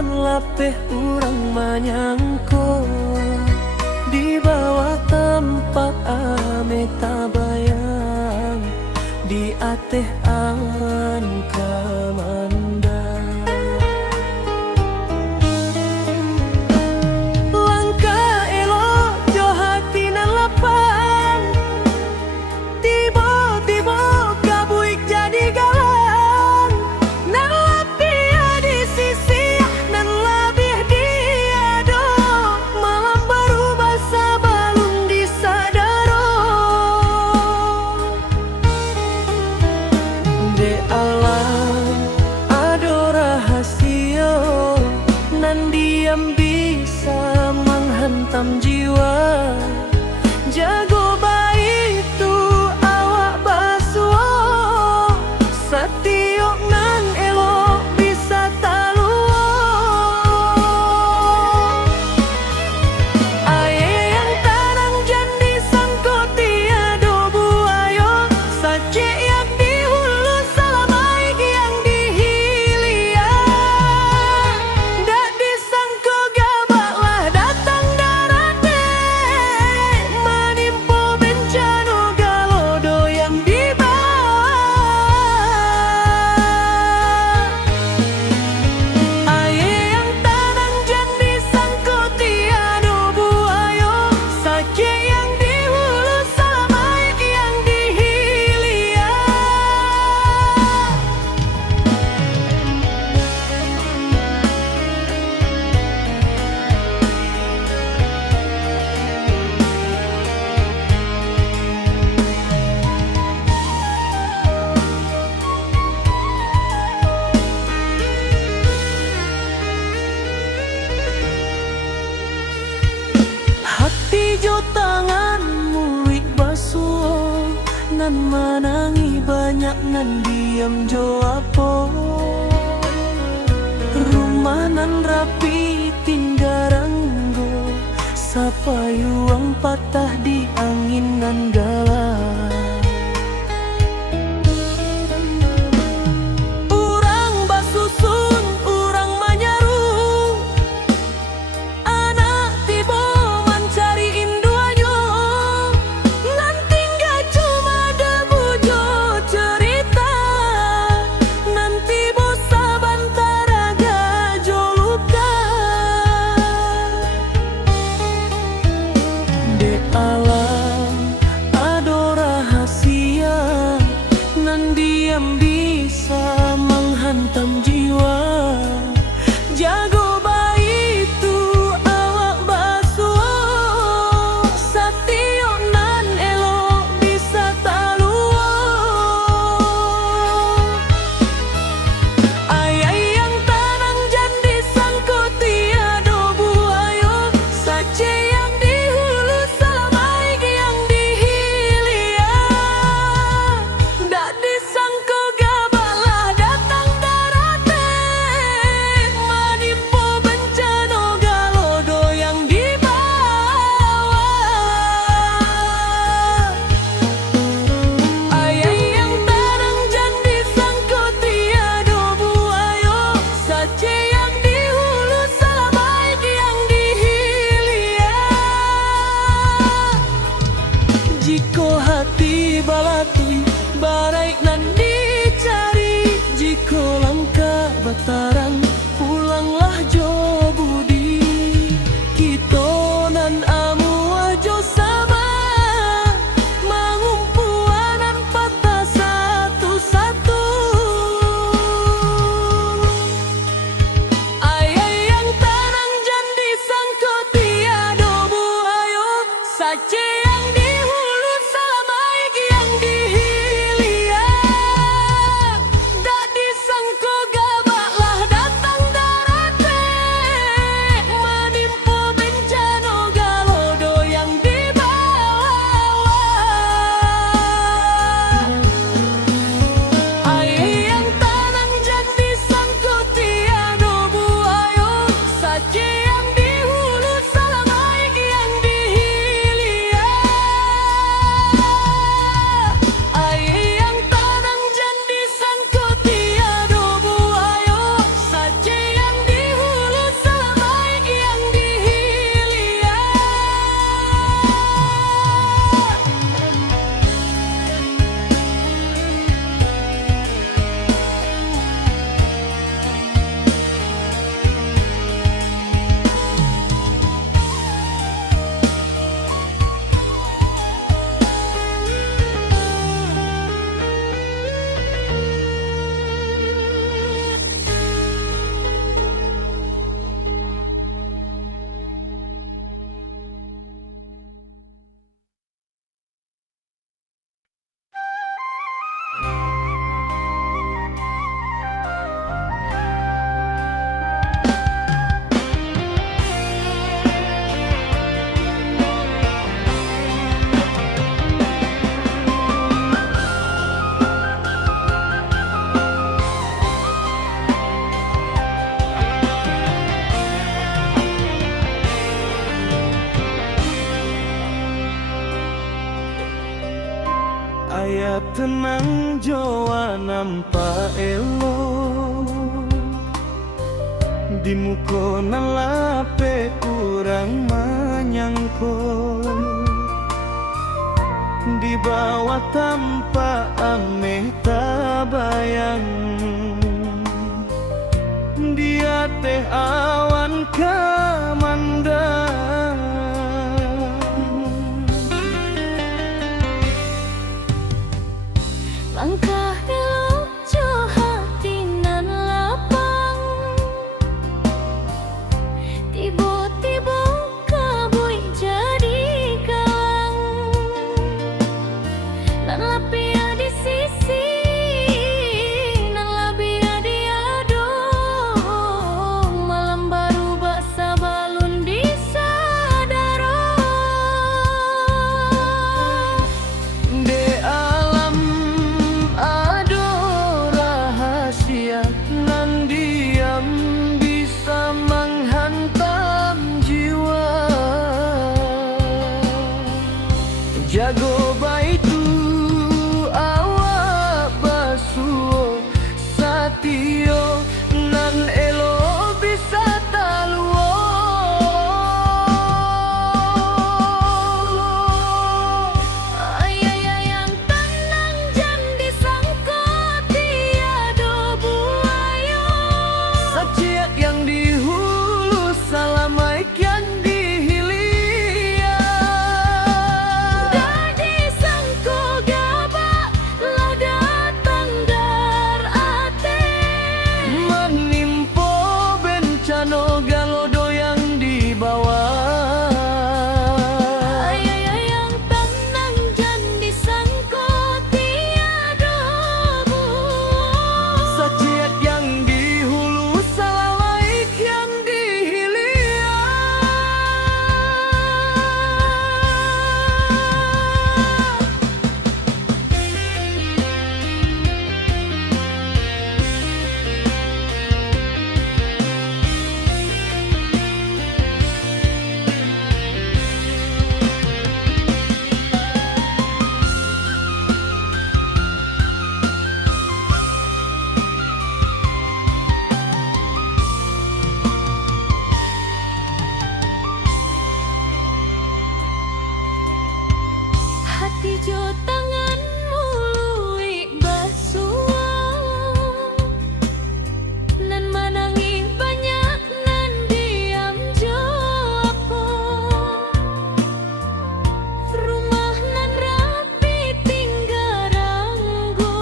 dan lapeh urang manyangko di bawah tempat ame tabayang di ateh an kamandang. Langkah elo jo hatina lapang, tiba-tiba kabuik jadi galang. Nan lapia di sisi, nan labih dia do, malam berubah sabalun disadaro. De alam ado rahasia, nan diam bisa menghantam jiwa. Jago baik tu awak basuh, setiok nan elok bisa taluh. Aye yang tanang jandi sangko tiado buayo, sace yang di hulu salamaik yang di hilia. Dak disangko gabaklah datang darate, menimpa bencana galodo yang di bawah. Aye yang tanang jandi sangko tiado buayo, sace yang di hulu salamaik yang di hilia. Hati jo tanganmu wik basuh, nan manangi banyak nan diam jo apo. Rumah nan rapi tinggaranggo, sapayuang patah di angin nan galah. Urang basusun, urang manyaru, anak tiba mencari induanyo. Nanti gak cuma debu jo cerita, nanti bosa bantara gak jo luka. De alam ado rahasia, nan diam bisa menghantam jiwa. Jago baik tu awak basuh, satiok nan elok bisa taluh. Ayai yang tanang jandi sangko tiado buayo, sace yang di hulu salamaik yang di hilia. Dak disangko gabaklah datang darate, menimpa bencana galodo yang di bawah. Ayai yang tanang jandi sangko tiado buayo, sace yang di hulu salamaik yang di hilia. Jiko hati balatui baraik nan dicari, jiko langkah batarang pulanglah jo budi. Kito nan amu ajo sama, mangumpuanan patah satu-satu. Ayai yang tanang jandi sangko tiado buayo, sace yang di hulu salamaik yang di tenang joa nampak elo di mukonan lape kurang menyangkol di bawah tanpa ameh tabayang dia teh awan kamandang langkah elok jo hati nan lapang tiba-tiba kabui jadi kalang lan lapia di sisi nan labia di ado malam baru baksa balun di sadaro de alam ado rahasia nan diam bisa menghantam jiwa jago baitu awak basuo satio nan elo bisa taluo ayang tenang jan disangkut tiado buayo saciak yang di hulu salamai kian di hilia Gadi sangko gaba lah datang dar ate menimpo bencana galodo yang di bawah ayang tenang jan disangkut tiado buayo saciak yang di hulu salamai kian di hilia hati jo tangan mului basua nan manangi banyak nan diam jo aku rumah nan rapi tinggaranggo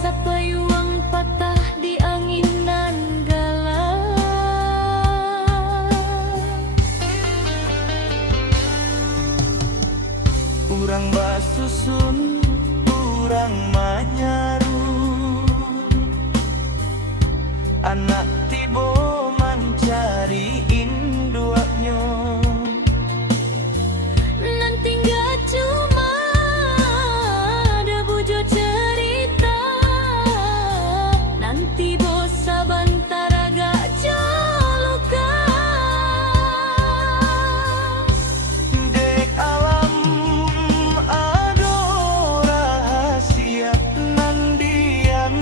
sapayuang patah di angin nan galau urang basusun urang manyarun anak tibo mencari induaknya nan tinggal cuma ada bujo cerita nanti bosa bantara gak joluka dek alam ado rahasia nan diam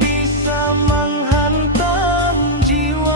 bisa menghantam jiwa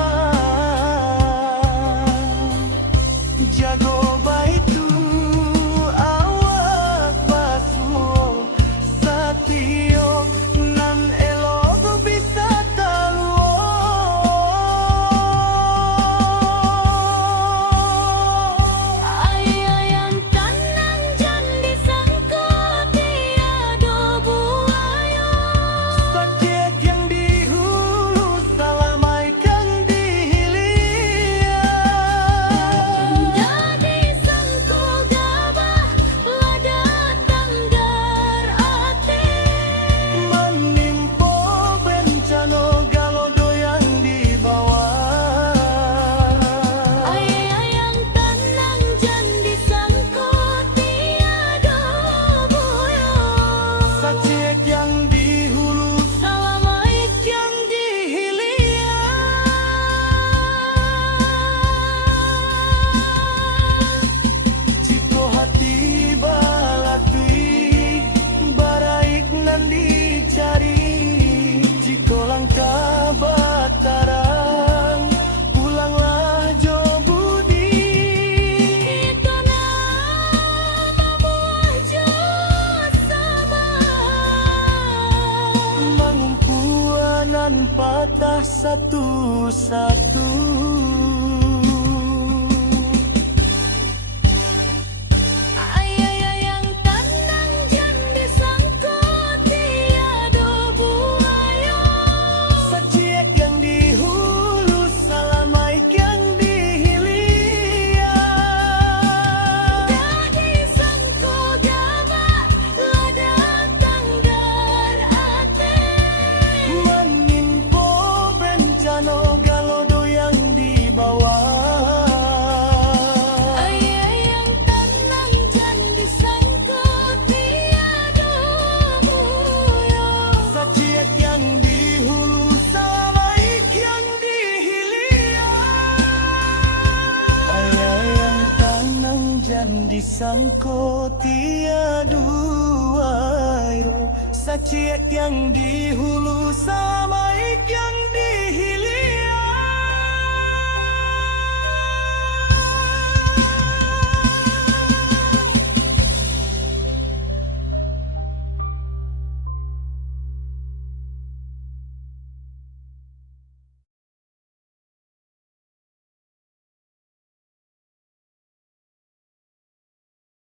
satu-satu. Ayang tanang jan disangkut tiada buaya. Saciek yang di hulu, salamaik yang di hilir. Jadi sangko gama lada tanggar ate. Menimpo bencana galodo yang di bawah. Ayang tanang jan disangkut tiada buaya. Saciek yang di hulu, salamaik yang di hilir. Ayang tanang jan disangko tiada air. Saciek yang di hulu, salamaik yang